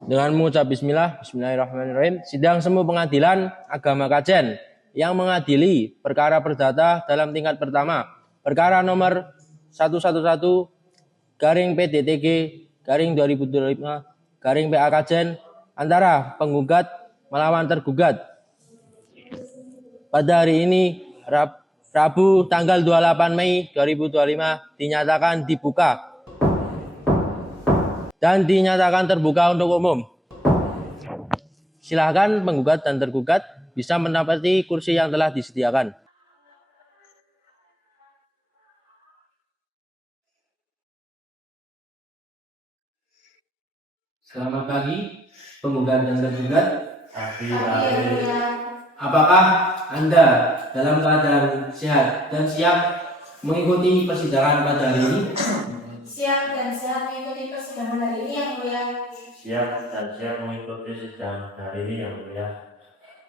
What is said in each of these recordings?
Dengan mengucap Bismillahirrahmanirrahim. Sidang Semu Pengadilan Agama Kajen yang mengadili perkara perdata dalam tingkat pertama, perkara nomor 111/PDTG/2025/PA Kajen antara penggugat melawan tergugat. Pada hari ini Rabu tanggal 28 Mei 2025 dinyatakan dibuka dan dinyatakan terbuka untuk umum. Silakan penggugat dan tergugat bisa menempati kursi yang telah disediakan. Selamat pagi, penggugat dan tergugat. Apakah Anda dalam keadaan sehat dan siap mengikuti persidangan pada hari ini? Siap dan siap mengikuti persidangan hari ini yang mulia. Siap dan siap mengikuti sidang hari ini yang mulia.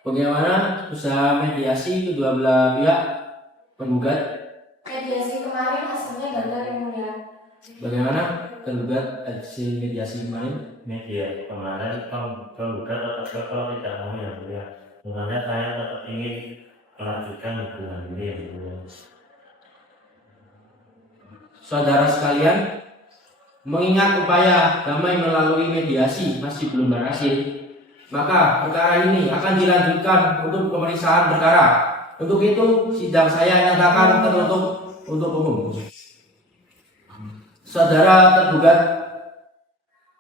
Bagaimana usaha mediasi kedua belah pihak penggugat? Mediasi kemarin hasilnya gagal yang mulia. Bagaimana tergugat hasil mediasi kemarin? Media kemarin penggugat tetap kalau tidak mau yang mulia. Sebenarnya saya tetap ingin melanjutkan hubungan ini yang mulia. Saudara sekalian, mengingat upaya damai melalui mediasi masih belum berhasil, maka perkara ini akan dilanjutkan untuk pemeriksaan perkara. Untuk itu, sidang saya nyatakan tertutup untuk umum. Saudara tergugat,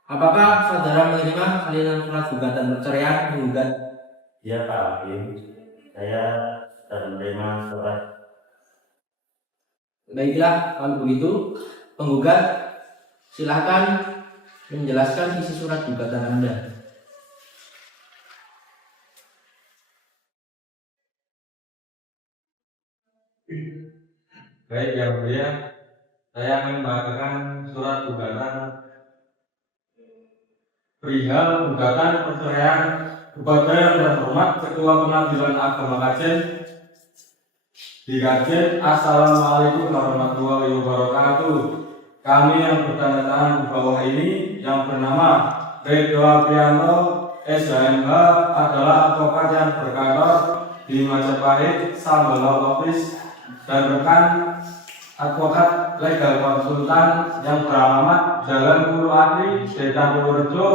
apakah saudara menerima salinan surat gugatan perceraian penggugat? Ya Pak Hakim, saya sudah menerima surat. Baiklah, kalau begitu, penggugat silakan menjelaskan isi surat gugatan Anda. Baik yang mulia, saya akan membacakan surat gugatan perihal gugatan perceraian kepada yang terhormat Ketua Pengadilan Agama Kajen di Kajen. Assalamualaikum warahmatullahi wabarakatuh. Kami yang bertanda tangan di bawah ini yang bernama Ridho Aprianto SHMH adalah advokat yang berkantor di Majapahit, Sambalau Office, dan rekan advokat legal konsultan yang beralamat Jalan Puru Adi, Desa Purworejo,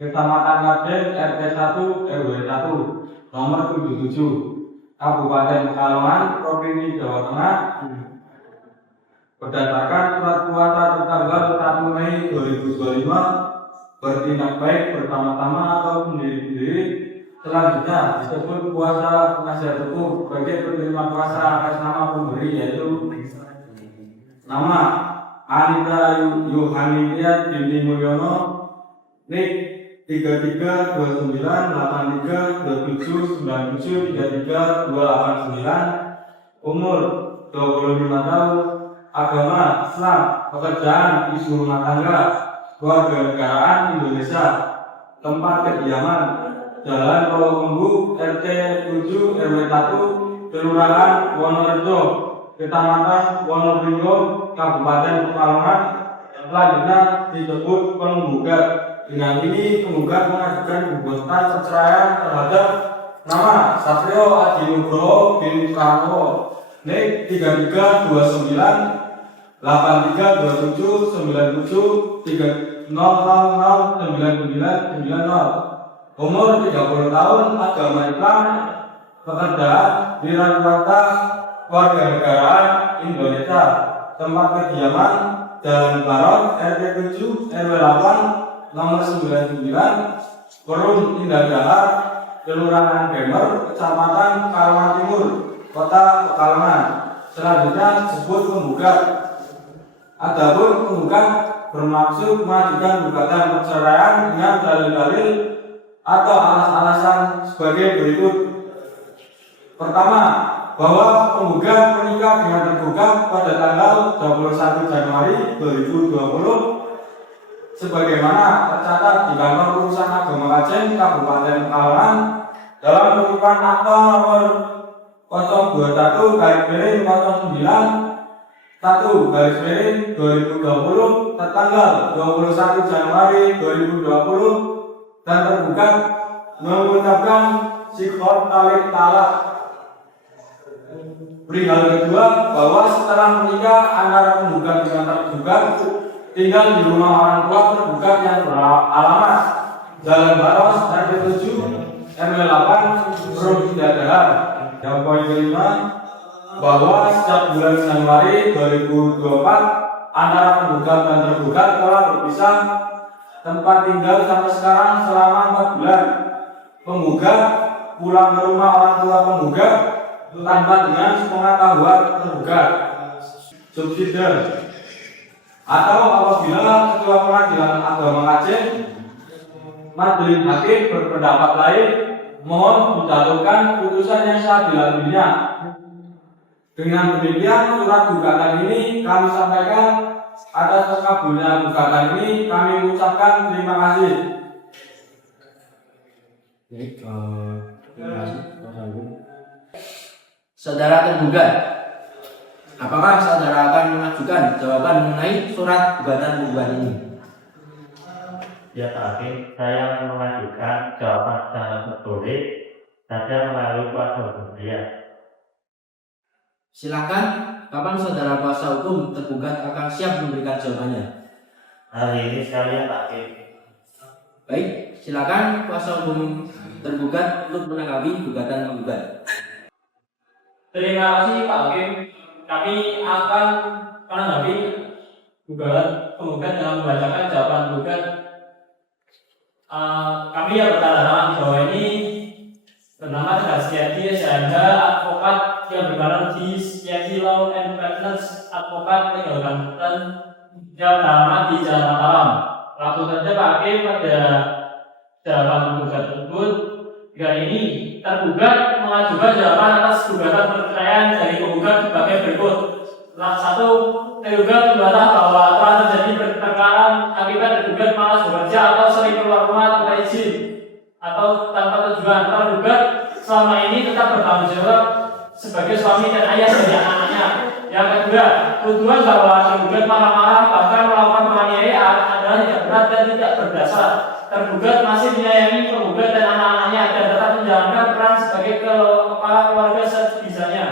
Kecamatan Kajen, RT 1 RW 1 nomor 77 Kabupaten Pekalongan, Provinsi Jawa Tengah, berdasarkan surat kuasa tanggal 1 Mei 2025 bertindak baik bersama-sama atau sendiri-sendiri. Selanjutnya disebut kuasa penasihat hukum sebagai penerima kuasa atas nama pemberi, yaitu nama Anita Yohanitia binti Mulyono, NIK 33298397973329, umur 25 tahun, agama Islam, pekerjaan isu rumah tangga, kewarganegaraan Indonesia, tempat kediaman Jalan Rawakumbu, RT 7 RW 1, Kelurahan Wonorejo, Kecamatan Wonobringgo, Kabupaten Pekalongan. Selanjutnya disebut penggugat. Dengan ini penggugat mengajukan gugatan perceraian terhadap nama Satrio Adi Nugroho bin Karwo, NIK 3329 832797 300099990, umur 30 tahun, agama Islam, pekerjaan wirausaha, kewarganegaraan Indonesia, tempat kediaman Jalan Baron, RT 7 RW 8 nomor 99, Perun Indah Dahar, Kelurahan Bemer, Kecamatan Pekalongan Timur, Kota Pekalongan. Selanjutnya disebut penggugat. Adapun penggugat bermaksud mengajukan gugatan perceraian dengan dalil-dalil atau alasan-alasan sebagai berikut. Pertama, bahwa penggugat menikah dengan tergugat pada tanggal 21 Januari 2020 sebagaimana tercatat di Kantor Urusan Agama Kajen, Kabupaten Pekalongan dalam kutipan akta nomor 021/09/1/2020 tertanggal 21 Januari 2020 dan tergugat mengucapkan sikhot talik talak. Perihal kedua, bahwa setelah menikah antara penggugat dengan tergugat tinggal di rumah orang tua tergugat yang beralamat Jalan Baros RT 7 RW 8 Rum Dahar. Yang poin kelima, bahwa sejak bulan Januari 2024 antara penggugat dan tergugat telah berpisah tempat tinggal sampai sekarang selama 4 bulan. Penggugat pulang ke rumah orang tua penggugat tanpa dengan pengetahuan tergugat. Subsidiar atau apabila Ketua Pengadilan Agama Aceh Majelis Hakim berpendapat lain, mohon dijatuhkan putusan yang seadil-adilnya. Dengan demikian, surat gugatan ini kami sampaikan. Atas terkabulnya gugatan ini kami mengucapkan terima kasih. Baik, terima kasih Pak Agung. Saudara tergugat, apakah saudara akan mengajukan jawaban mengenai surat gugatan penggugat ini? Ya Hakim, saya mengajukan jawaban secara tertulis saja melalui kuasa hukum dia. Silakan, kapan saudara kuasa hukum tergugat akan siap memberikan jawabannya? Hari ini sekalian Hakim. Baik, silakan kuasa hukum tergugat untuk menanggapi gugatan penggugat. Terima kasih Pak Hakim. Kami akan menanggapi gugatan penggugat dengan membacakan jawaban penggugat. Kami yang bertanda bahwa ini bernama Setiadi SMH, advokat yang bergelar di Setiadi Law and Partners, advokat legal Banten yang bernama di Jalan Mataram. Langsung saja Pak Hakim pada jawaban penggugat tersebut. Dengan ini tergugat mengajukan jawaban atas gugatan perceraian dari penggugat sebagai berikut. Satu, tergugat membantah bahwa telah terjadi pertengkaran akibat tergugat malas bekerja atau sering keluar rumah tanpa izin atau tanpa tujuan. Tergugat selama ini tetap bertanggung jawab sebagai suami dan ayah dari anak-anaknya. Yang kedua, tuduhan bahwa tergugat marah-marah bahkan melakukan penganiayaan adalah tidak benar dan tidak berdasar. Tergugat masih menyayangi penggugat dan anak-anaknya dan tetap menjalankan peran sebagai kepala keluarga sebisanya.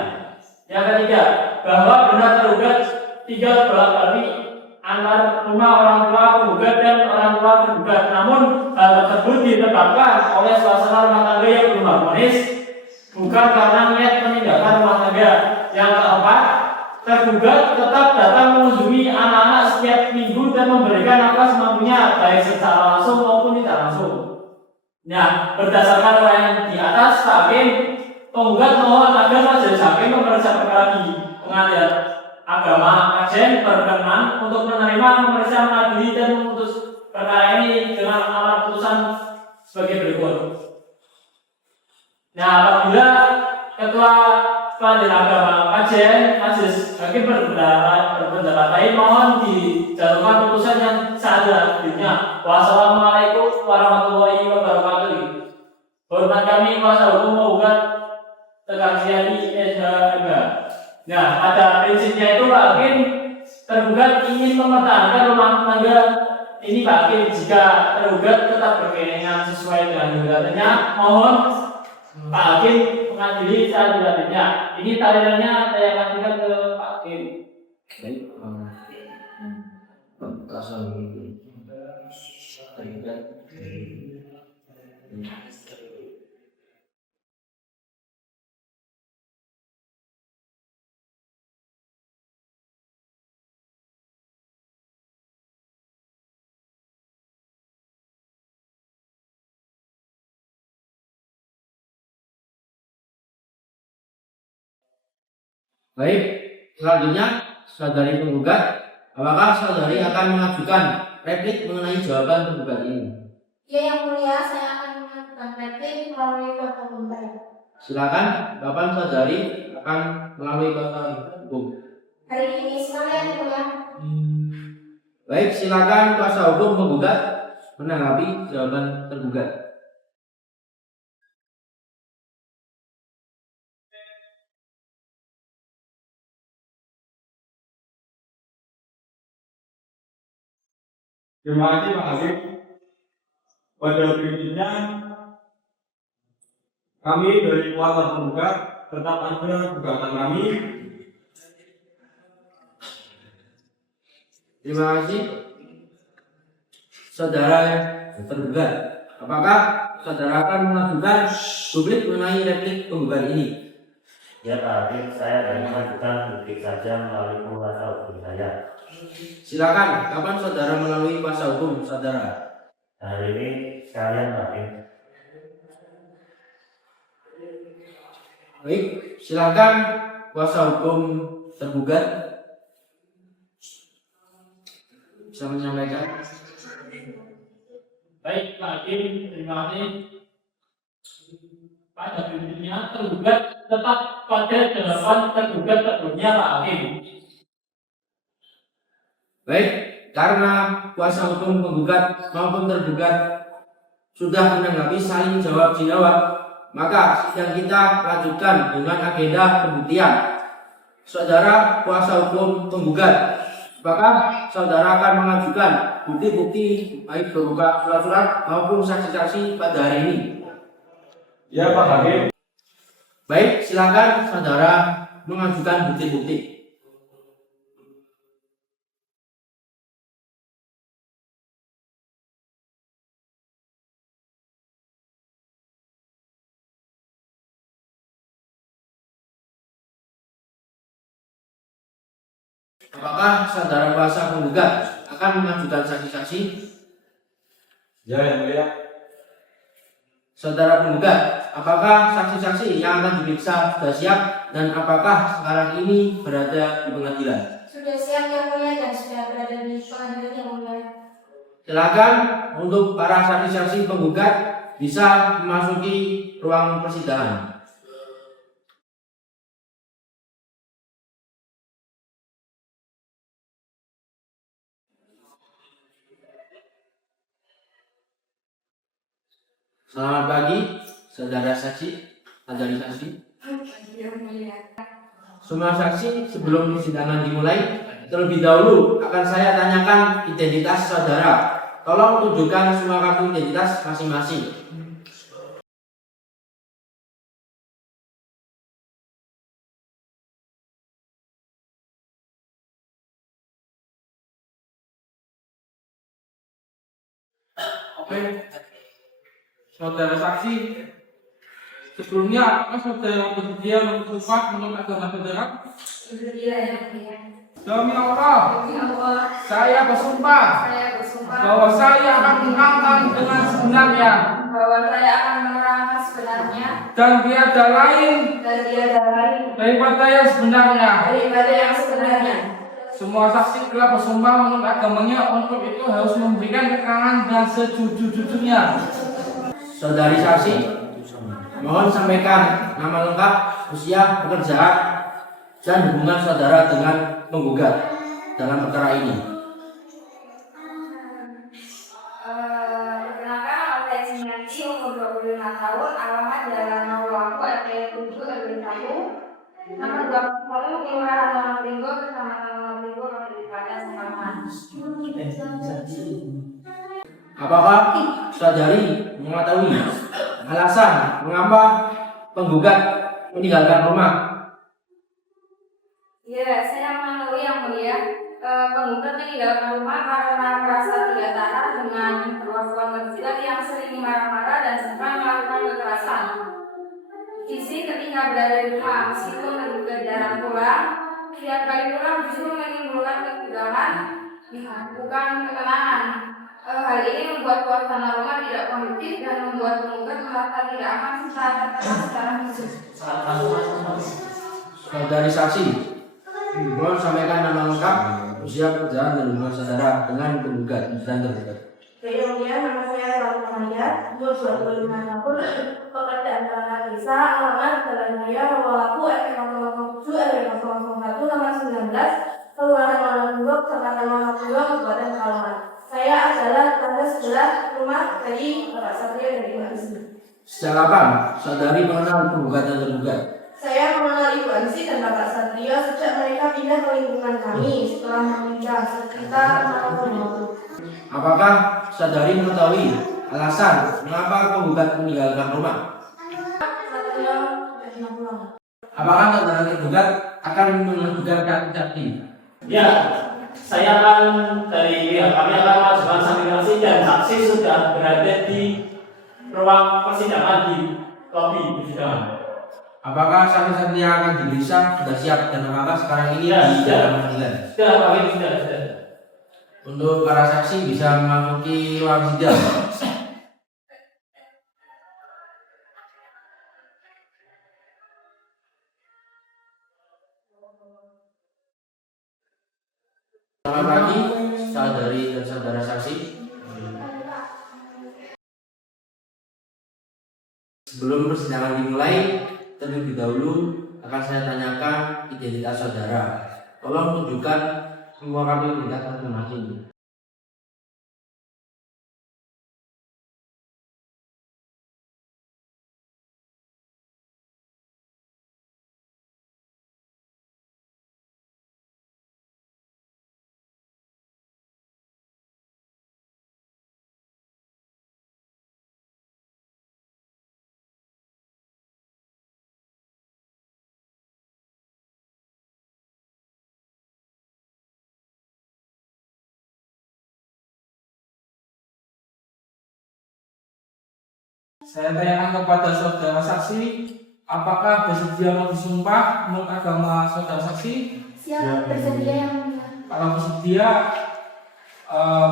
Yang ketiga, bahwa benar tergugat tinggal bolak-balik antara rumah orang tua penggugat dan orang tua tergugat. Namun hal tersebut ditetapkan oleh suasana rumah tangga yang belum harmonis, bukan karena niat penindakan rumah tangga. Yang keempat, tergugat tetap datang mengunjungi anak-anak setiap minggu dan memberikan apa semampunya, baik secara langsung maupun tidak langsung. Nah, berdasarkan apa yang di atas, Hakim penggugat mohon agar Majelis Hakim memeriksa perkara di Pengadilan Agama Aceh berkenan untuk menerima, memeriksa, mengadili dan memutus perkara ini dengan amar putusan sebagai berikut. Nah, apabila Ketua Pengadilan Agama Aceh Majelis Hakim berpendapat lain, mohon dijatuhkan putusan yang seadil-adilnya. Wassalamualaikum warahmatullahi wabarakatuh. Hormat kami kuasa hukum penggugat Setiadi SMH. Nah, pada prinsipnya itu Pak Hakim, tergugat ingin mempertahankan rumah tangga ini Pak Hakim. Jika tergugat tetap berkeinginan sesuai dengan gugatannya, mohon Pak Hakim mengadili seadil-adilnya. Ini taliannya saya kasihkan ke Pak Hakim. Baik, kuasa hukum tergugat. Baik, selanjutnya saudari penggugat, apakah saudari akan mengajukan replik mengenai jawaban penggugat ini? Ya yang mulia, saya akan mengajukan replik melalui kuasa hukum saya. Silakan, kapan saudari akan melalui kuasa hukum? Hari ini sekalian yang mulia. Baik, silakan kuasa hukum penggugat menanggapi jawaban tergugat. Terima kasih Pak Hakim. Pada prinsipnya, kami dari kuasa penggugat tetap ada gugatan kami. Terima kasih. Saudara tergugat, apakah saudara akan mengajukan publik mengenai replik penggugat ini? Ya Pak Hakim, saya akan mengajukan publik saja melalui kuasa hukum saya. Silakan, kapan saudara melalui kuasa hukum saudara? Hari ini sekalian Pak Hakim. Baik, silakan kuasa hukum tergugat bisa menyampaikan. Baik, Pak Hakim, terima kasih. Pada prinsipnya tergugat tetap pada jawaban tergugat sebelumnya, Pak Hakim. Baik, karena kuasa hukum penggugat maupun tergugat sudah menanggapi saling jawab, maka sidang kita lanjutkan dengan agenda pembuktian. Saudara kuasa hukum penggugat, apakah saudara akan mengajukan bukti-bukti baik berupa surat-surat maupun saksi-saksi pada hari ini? Ya Pak Hakim. Baik, silakan saudara mengajukan bukti-bukti. Apakah saudara kuasa penggugat akan mengajukan saksi-saksi? Ya yang mulia. Saudara penggugat, apakah saksi-saksi yang akan diperiksa sudah siap dan apakah sekarang ini berada di pengadilan? Sudah siap yang mulia dan sudah berada di pengadilan yang mulia. Silakan untuk para saksi-saksi penggugat bisa memasuki ruang persidangan. Selamat pagi, saudara saksi, saudari saksi. Yang mulia. Semua saksi, sebelum persidangan dimulai, terlebih dahulu akan saya tanyakan identitas saudara. Tolong tunjukkan semua kartu identitas masing-masing. Oke, saudara saksi, sebelumnya apakah saudara bersedia bersumpah menurut agama saudara? Bersedia yang mulia. Demi Allah, Demi Allah, saya bersumpah saya bersumpah bahwa saya akan menerangkan dengan sebenarnya bahwa saya akan menerangkan sebenarnya dan tiada lain dan tiada lain daripada yang sebenarnya. daripada yang sebenarnya. Semua saksi telah bersumpah menurut agamanya, untuk itu harus memberikan keterangan dan sejujur-jujurnya. Saudari saksi, mohon sampaikan nama lengkap, usia, pekerjaan, dan hubungan saudara dengan penggugat dalam perkara ini. Perkenalkan, nama saya Cimianti, umur 25 tahun, alamat Jalan Maulaku, RT 7 RW 1, nomor 20, Kelurahan Longgo, Kecamatan Longgo, Kabupaten Sekaman. Apakah saudari mengetahui alasan mengapa penggugat meninggalkan rumah? Ya, saya mengetahui yang mulia, penggugat meninggalkan rumah karena merasa tidak tahan dengan perlakuan tergugat yang sering marah-marah dan sempat melakukan kekerasan. Isi ketika berada di rumah, meskipun tergugat jarang pulang, setiap kali pulang justru menimbulkan ketegangan, bukan ketenangan. Hal ini membuat suasana rumah tidak kondusif dan membuat penggugat merasa tidak aman saat terkena secara fisik. Saudari saksi, mohon sampaikan nama lengkap, usia, pekerjaan, dan hubungan saudara dengan penggugat dan tergugat. Yang mulia, nama saya Lalu Maria, umur 25 tahun, pekerjaan tenaga desa, alamat Jalan Raya, Rawalaku, RT 007, RW 001, nomor 19, Kelurahan Longgo, Kecamatan Longgo, Kabupaten Pekalongan. Saya adalah tetangga sebelah rumah dari Bapak Satria dari Ibu Ansi. Sejak kapan saudari mengenal penggugat dan tergugat? Saya mengenal Ibu Ansi dan Bapak Satria sejak mereka pindah ke lingkungan kami setelah menikah sekitar 6 tahun. Apakah saudari mengetahui Alasan mengapa penggugat meninggalkan rumah? Apakah saudara tergugat akan mengajukan saksi? Ya, saya akan kami akan mengajukan saksi dan saksi sudah berada di ruang persidangan di lobi persidangan. Apakah saksi-saksi yang akan diperiksa sudah siap dan apakah sekarang ini Ya, di sudah. dalam pengadilan? Sudah. Untuk para saksi bisa memasuki ruang sidang. Selamat pagi, saudari dan saudara saksi. Sebelum persidangan dimulai, terlebih dahulu akan saya tanyakan identitas saudara. Tolong tunjukkan semua kartu identitas masing-masing. Saya tanyakan kepada saudara saksi, apakah bersedia mau disumpah menurut agama saudara saksi? Siap, bersedia yang mulia. Kalau bersedia,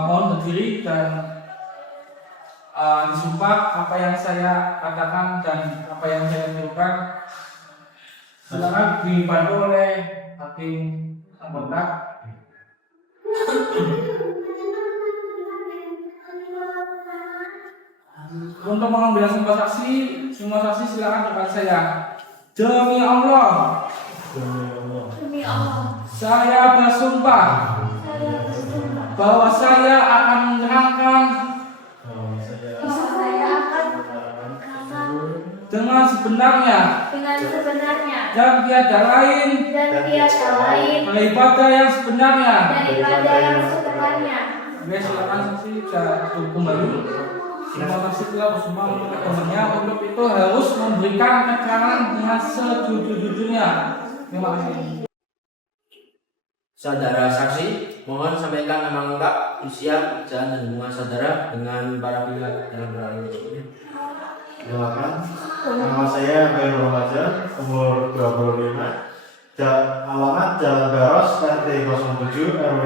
mohon berdiri dan disumpah apa yang saya katakan dan apa yang saya lakukan. Silakan dibantu oleh hakim anggota. Untuk mengambil sumpah saksi, semua saksi silakan depan saya. Demi Allah, Demi Allah, saya bersumpah saya bersumpah bahwa saya akan menerangkan bahwa saya akan dengan sebenarnya dengan sebenarnya dan tiada lain dan tiada lain daripada yang sebenarnya. daripada yang sebenarnya. Oke, silakan saksi bisa kembali. Semua saksi telah bersumpah untuk agamanya, untuk itu harus memberikan keterangan dengan sejujur-jujurnya. Terima kasih. Saudara saksi, mohon sampaikan nama lengkap, usia, pekerjaan, dan hubungan saudara dengan para pihak dalam perkara ini. Silakan. Nama saya Khairul Fajar, umur 25. Alamat Jalan Garos, RT 07 RW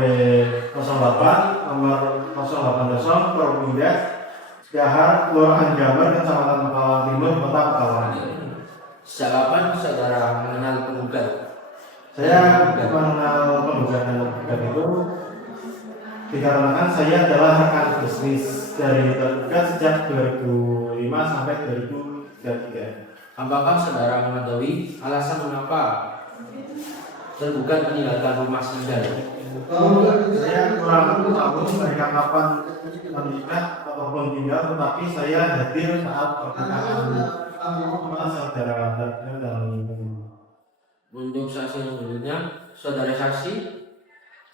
08 nomor 080 Perumda Gahar, Kelurahan Gambar, Kecamatan Pekalongan Timur, Kota Pekalongan. Sejak kapan saudara mengenal penggugat? Saya mengenal penggugat dan tergugat itu dikarenakan saya adalah rekan bisnis dari tergugat sejak 2005 sampai 2003. Apakah saudara mengetahui alasan mengapa tergugat meninggalkan rumah singgah? Saya kurang tahu mereka kapan menikah ataupun tinggal, tetapi saya hadir saat pernikahan saudara dalam Untuk saksi yang berikutnya, saudara saksi,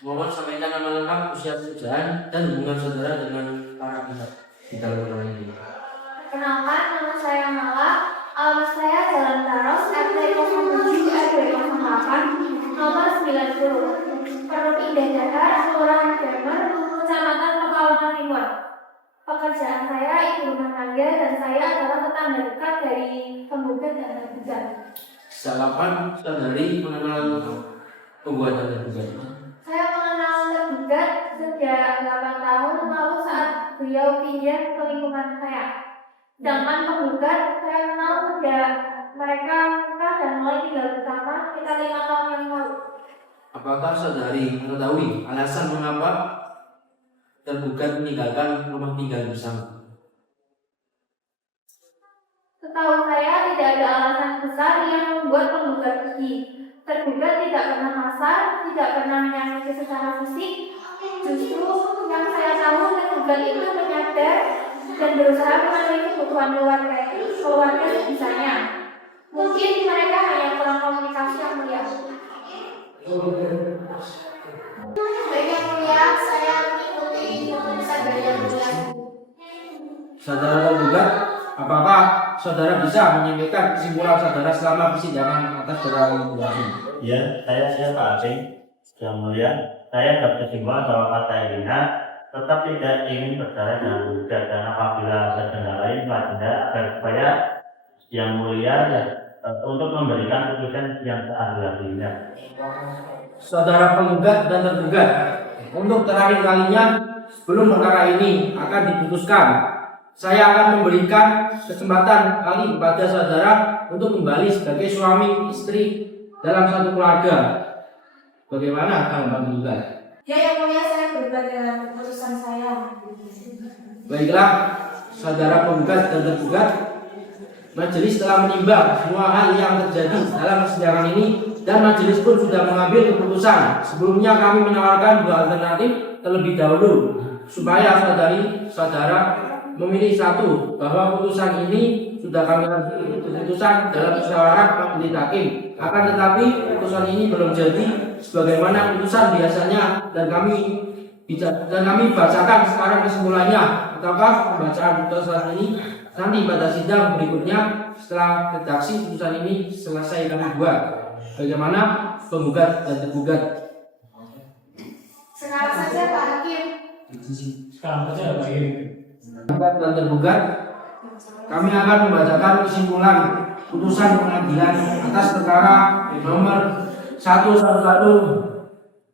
mohon sampaikan nama lengkap, usia, pekerjaan, dan hubungan saudara dengan para pihak di dalam perkara ini. Perkenalkan, nama saya Mala. Alamat saya Jalan Taros, RT 07 RW 08 nomor 90 Perut Indah Dakar, Kelurahan Gamer, Kecamatan Pekalongan Timur. Pekerjaan saya ibu rumah tangga dan saya adalah tetangga dekat dari penggugat dan tergugat. Sejak kapan saudari mengenal penggugat dan tergugat? Saya mengenal tergugat sejak 8 tahun lalu saat beliau pindah ke lingkungan saya. Sedangkan penggugat saya kenal sejak mereka menikah dan mulai tinggal bersama sekitar 5 tahun yang lalu. Apakah saudari mengetahui alasan mengapa tergugat meninggalkan rumah tinggal bersama? Setahu saya tidak ada alasan besar yang membuat penggugat pergi. Tergugat tidak pernah kasar, tidak pernah menyakiti secara fisik. Justru yang saya tahu tergugat itu menyadar dan berusaha memenuhi kebutuhan keluarga sebisanya. Mungkin mereka hanya kurang komunikasi yang mulia. Baik yang mulia, saya mengikuti keputusan dari yang mulia. Saudara tergugat, apakah saudara bisa menyampaikan kesimpulan saudara selama persidangan atas terdakwa mediasi? Ya, saya siap Pak Hakim. Yang mulia, saya berkesimpulan bahwa kata Elina tetap tidak ingin bercerai dengan gugat, dan apabila terkena lain pada agar supaya yang mulia untuk memberikan putusan yang seadil-adilnya. Saudara penggugat dan tergugat, untuk terakhir kalinya sebelum perkara ini akan diputuskan, saya akan memberikan kesempatan kali kepada saudara untuk kembali sebagai suami istri dalam satu keluarga. Bagaimana tanggapan penggugat? Ya yang mulia, saya berubah dengan keputusan saya. Baiklah, saudara penggugat dan tergugat, majelis telah menimbang semua hal yang terjadi dalam persidangan ini dan majelis pun sudah mengambil keputusan. Sebelumnya kami menawarkan dua alternatif terlebih dahulu supaya saudara memilih satu, bahwa putusan ini sudah kami ambil keputusan dalam musyawarah majelis hakim. Akan tetapi putusan ini belum jadi sebagaimana putusan biasanya, dan kami bacakan sekarang kesimpulannya. Ataukah pembacaan putusan ini nanti pada sidang berikutnya setelah redaksi putusan ini selesai kami buat? Bagaimana penggugat dan tergugat? Sekarang saja Pak Hakim. Sekarang saja Pak Hakim. Penggugat dan tergugat, kami akan membacakan kesimpulan putusan pengadilan atas perkara nomor 111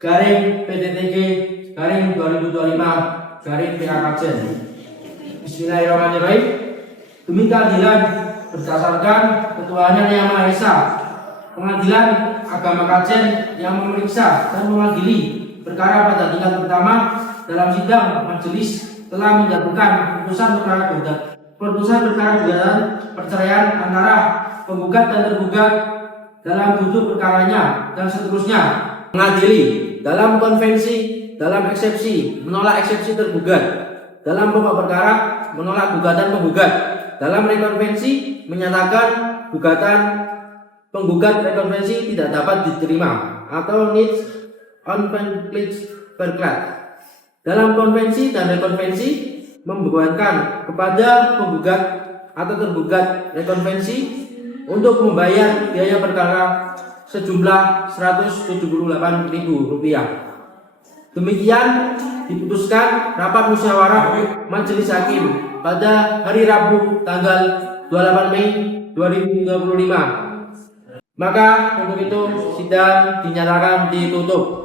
garing PTTG garing 2025 garing PKKJ. Bismillahirrahmanirrahim. Demi keadilan berdasarkan ketuhanan Yang Maha Esa, Pengadilan Agama Kajen yang memeriksa dan mengadili perkara pada tingkat pertama dalam sidang majelis telah menjatuhkan putusan perkara gugatan perceraian antara penggugat dan tergugat dalam duduk perkaranya dan seterusnya. Mengadili dalam konvensi, dalam eksepsi menolak eksepsi tergugat, dalam pokok perkara menolak gugatan penggugat, dalam rekonvensi menyatakan gugatan penggugat rekonvensi tidak dapat diterima atau needs on conflict verklat. Dalam konvensi dan rekonvensi membebankan kepada penggugat atau tergugat rekonvensi untuk membayar biaya perkara sejumlah Rp178.000. Demikian diputuskan rapat musyawarah majelis hakim pada hari Rabu tanggal 28 Mei 2025. Maka untuk itu sidang dinyatakan ditutup.